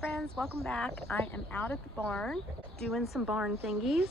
friends, welcome back. I am out at the barn doing some barn thingies.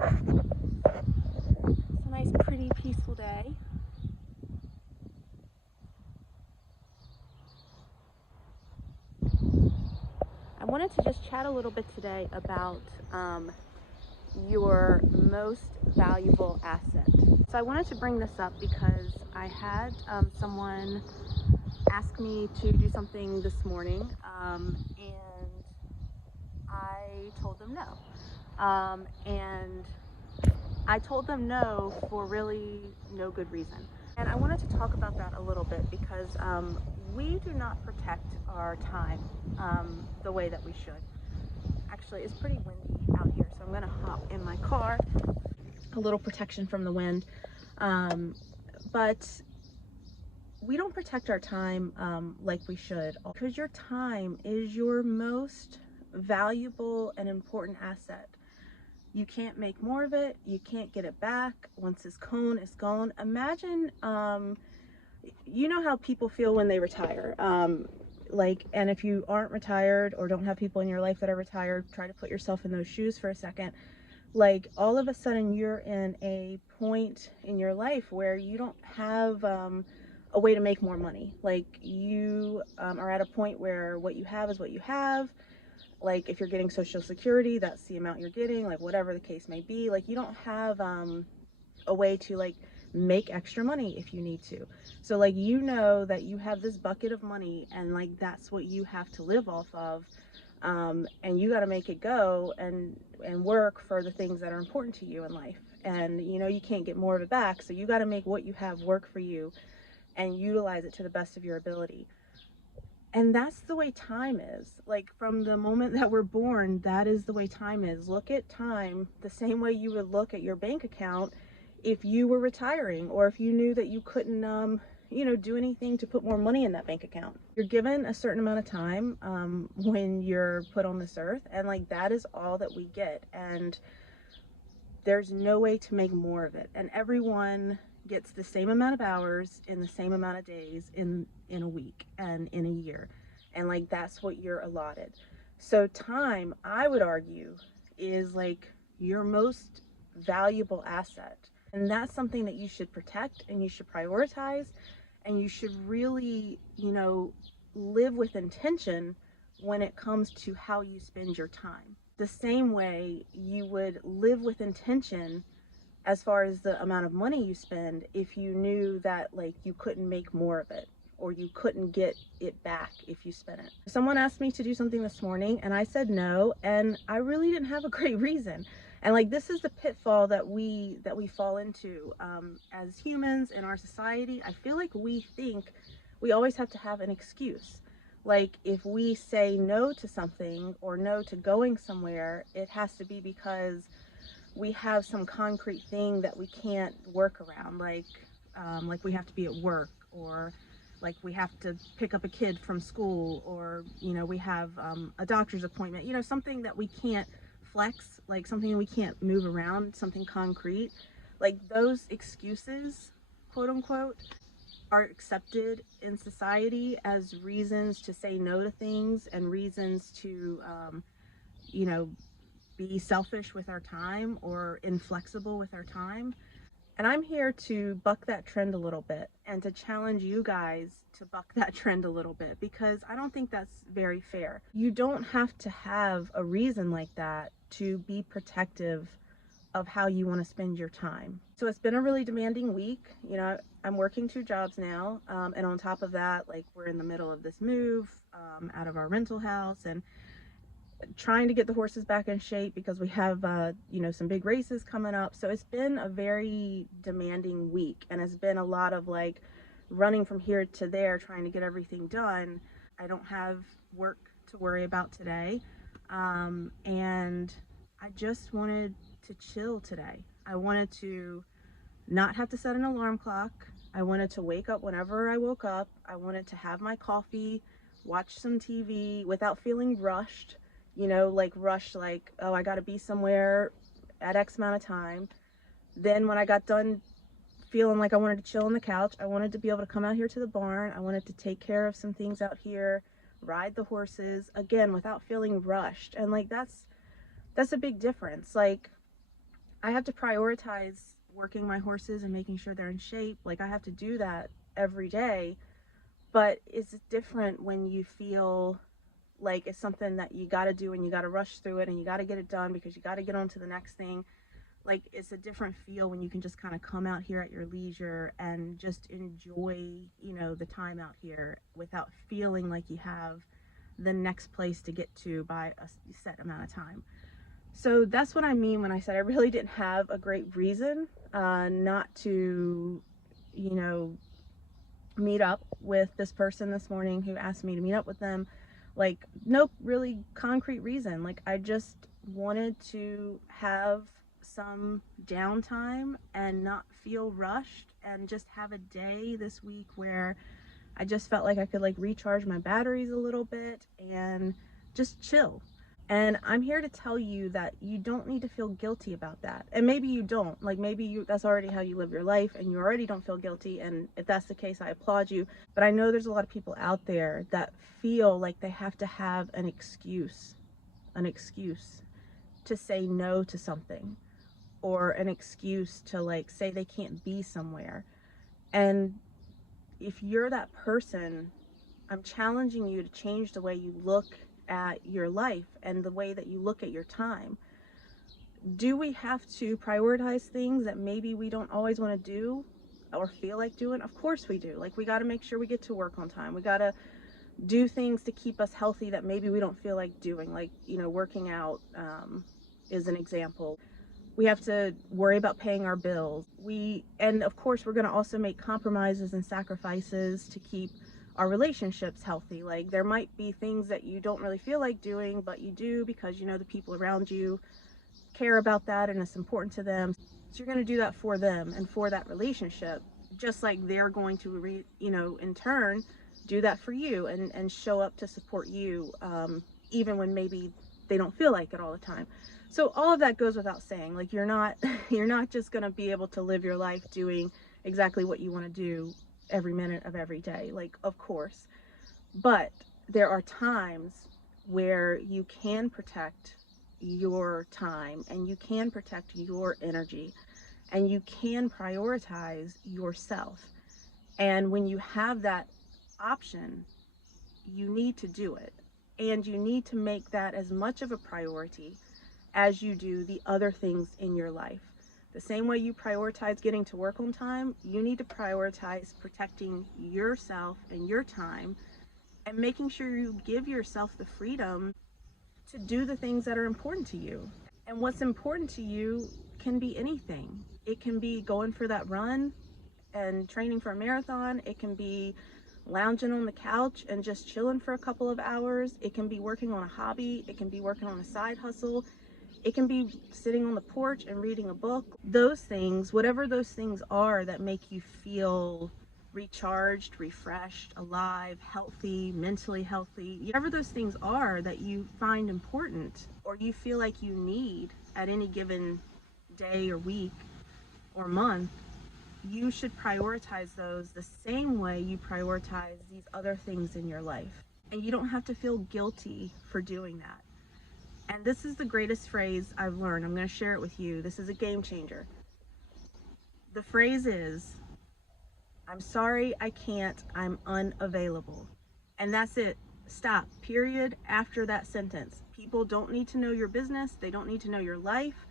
It's a nice, pretty, peaceful day. I wanted to just chat a little bit today about your most valuable asset. So I wanted to bring this up because I had someone ask me to do something this morning, and I told them no. And I told them no for really no good reason. And I wanted to talk about that a little bit because we do not protect our time the way that we should. Actually, it's pretty windy out here, so I'm gonna hop in my car. A little protection from the wind. But we don't protect our time like we should, because your time is your most valuable and important asset. You can't make more of it. You can't get it back. Once it's gone, it's gone. Imagine, you know how people feel when they retire. And if you aren't retired or don't have people in your life that are retired, try to put yourself in those shoes for a second. Like, all of a sudden you're in a point in your life where you don't have a way to make more money. Like, you are at a point where what you have is what you have. Like, if you're getting Social Security, that's the amount you're getting, like whatever the case may be. Like, you don't have a way to like make extra money if you need to. So like, you know that you have this bucket of money and like that's what you have to live off of, and you got to make it go and work for the things that are important to you in life. And you know you can't get more of it back, so you got to make what you have work for you and utilize it to the best of your ability. And that's the way time is. Like, from the moment that we're born, that is the way time is. Look at time the same way you would look at your bank account if you were retiring, or if you knew that you couldn't do anything to put more money in that bank account. You're given a certain amount of time when you're put on this earth, and like that is all that we get. And there's no way to make more of it. And everyone gets the same amount of hours in the same amount of days in a week and in a year. And like that's what you're allotted. So time, I would argue, is like your most valuable asset. And that's something that you should protect and you should prioritize, and you should really, live with intention when it comes to how you spend your time. The same way you would live with intention as far as the amount of money you spend if you knew that like you couldn't make more of it, or you couldn't get it back if you spent it. Someone asked me to do something this morning and I said no, and I really didn't have a great reason. And like, this is the pitfall that we fall into as humans in our society. I feel like we think we always have to have an excuse. Like, if we say no to something or no to going somewhere, it has to be because we have some concrete thing that we can't work around. Like we have to be at work, or like we have to pick up a kid from school, or we have a doctor's appointment, something that we can't flex, like something we can't move around, something concrete. Like, those excuses, quote unquote, are accepted in society as reasons to say no to things, and reasons to you know be selfish with our time or inflexible with our time. And I'm here to buck that trend a little bit, and to challenge you guys to buck that trend a little bit, because I don't think that's very fair. You don't have to have a reason like that to be protective of how you want to spend your time. So it's been a really demanding week. I'm working 2 jobs now, and on top of that, like, we're in the middle of this move out of our rental house, and trying to get the horses back in shape because we have some big races coming up. So it's been a very demanding week, and it's been a lot of like running from here to there trying to get everything done. I don't have work to worry about today, and I just wanted to chill today. I wanted to not have to set an alarm clock. I wanted to wake up whenever I woke up. I wanted to have my coffee, watch some TV without feeling rushed, like rushed, like, oh, I got to be somewhere at X amount of time. Then when I got done feeling like I wanted to chill on the couch, I wanted to be able to come out here to the barn. I wanted to take care of some things out here, ride the horses again without feeling rushed. And like that's a big difference. Like I have to prioritize working my horses and making sure they're in shape. Like I have to do that every day, but it's different when you feel like it's something that you got to do and you got to rush through it and you got to get it done because you got to get on to the next thing. Like it's a different feel when you can just kind of come out here at your leisure and just enjoy, the time out here without feeling like you have the next place to get to by a set amount of time. So that's what I mean when I said I really didn't have a great reason not to, you know, meet up with this person this morning who asked me to meet up with them. Like, no really concrete reason. Like, I just wanted to have some downtime and not feel rushed and just have a day this week where I just felt like I could like recharge my batteries a little bit and just chill. And I'm here to tell you that you don't need to feel guilty about that. And maybe you don't. Like maybe that's already how you live your life and you already don't feel guilty. And if that's the case, I applaud you. But I know there's a lot of people out there that feel like they have to have an excuse to say no to something, or an excuse to like say they can't be somewhere. And if you're that person, I'm challenging you to change the way you look at your life and the way that you look at your time. Do we have to prioritize things that maybe we don't always want to do or feel like doing? Of course we do. Like we got to make sure we get to work on time. We got to do things to keep us healthy that maybe we don't feel like doing. Like, working out is an example. We have to worry about paying our bills. And of course, we're going to also make compromises and sacrifices to keep our relationships healthy. Like there might be things that you don't really feel like doing, but you do because the people around you care about that and it's important to them. So you're going to do that for them and for that relationship, just like they're going to, in turn, do that for you and show up to support you, even when maybe they don't feel like it all the time. So all of that goes without saying. Like you're not you're not just going to be able to live your life doing exactly what you want to do every minute of every day. Like of course. But there are times where you can protect your time and you can protect your energy and you can prioritize yourself. And when you have that option, you need to do it. And you need to make that as much of a priority as you do the other things in your life. The same way you prioritize getting to work on time, you need to prioritize protecting yourself and your time and making sure you give yourself the freedom to do the things that are important to you. And what's important to you can be anything. It can be going for that run and training for a marathon. It can be lounging on the couch and just chilling for a couple of hours. It can be working on a hobby. It can be working on a side hustle. It can be sitting on the porch and reading a book. Those things, whatever those things are that make you feel recharged, refreshed, alive, healthy, mentally healthy, whatever those things are that you find important or you feel like you need at any given day or week or month, you should prioritize those the same way you prioritize these other things in your life. And you don't have to feel guilty for doing that. And this is the greatest phrase I've learned. I'm going to share it with you. This is a game changer. The phrase is, I'm sorry, I can't, I'm unavailable. And that's it. Stop. Period. After that sentence. People don't need to know your business. They don't need to know your life.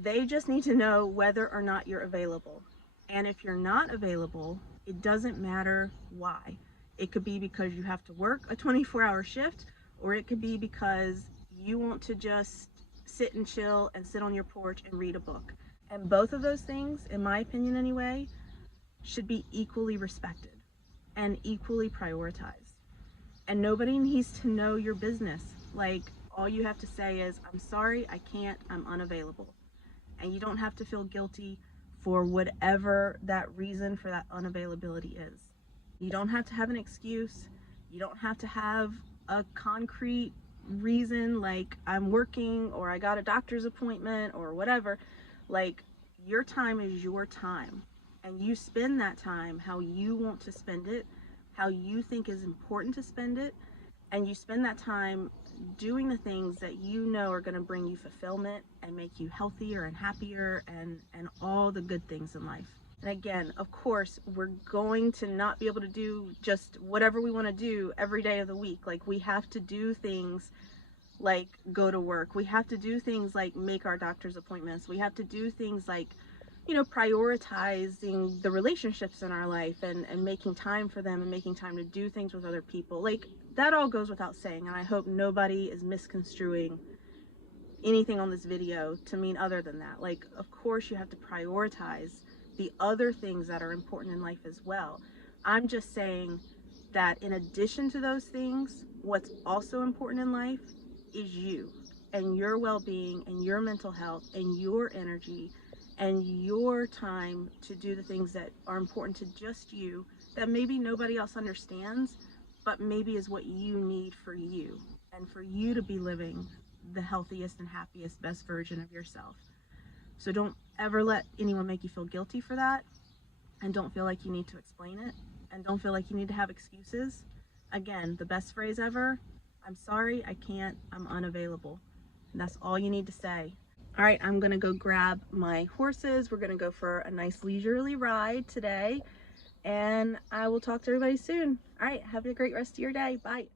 They just need to know whether or not you're available. And if you're not available, it doesn't matter why. It could be because you have to work a 24-hour shift, or it could be because you want to just sit and chill and sit on your porch and read a book. And both of those things, in my opinion anyway, should be equally respected and equally prioritized. And nobody needs to know your business. Like, all you have to say is, I'm sorry, I can't, I'm unavailable. And you don't have to feel guilty for whatever that reason for that unavailability is. You don't have to have an excuse. You don't have to have a concrete reason like I'm working or I got a doctor's appointment or whatever. Like, your time is your time, and you spend that time how you want to spend it, how you think is important to spend it, and you spend that time doing the things that you know are going to bring you fulfillment and make you healthier and happier and all the good things in life. And again, of course, we're going to not be able to do just whatever we want to do every day of the week. Like, we have to do things like go to work. We have to do things like make our doctor's appointments. We have to do things like, prioritizing the relationships in our life and making time for them and making time to do things with other people. Like, that all goes without saying. And I hope nobody is misconstruing anything on this video to mean other than that. Like, of course, you have to prioritize the other things that are important in life as well. I'm just saying that in addition to those things, what's also important in life is you and your well-being and your mental health and your energy and your time to do the things that are important to just you, that maybe nobody else understands, but maybe is what you need for you and for you to be living the healthiest and happiest, best version of yourself. So don't ever let anyone make you feel guilty for that, and don't feel like you need to explain it, and don't feel like you need to have excuses. Again, the best phrase ever: I'm sorry, I can't, I'm unavailable. And that's all you need to say. All right, I'm gonna go grab my horses. We're gonna go for a nice leisurely ride today, and I will talk to everybody soon. All right, have a great rest of your day. Bye.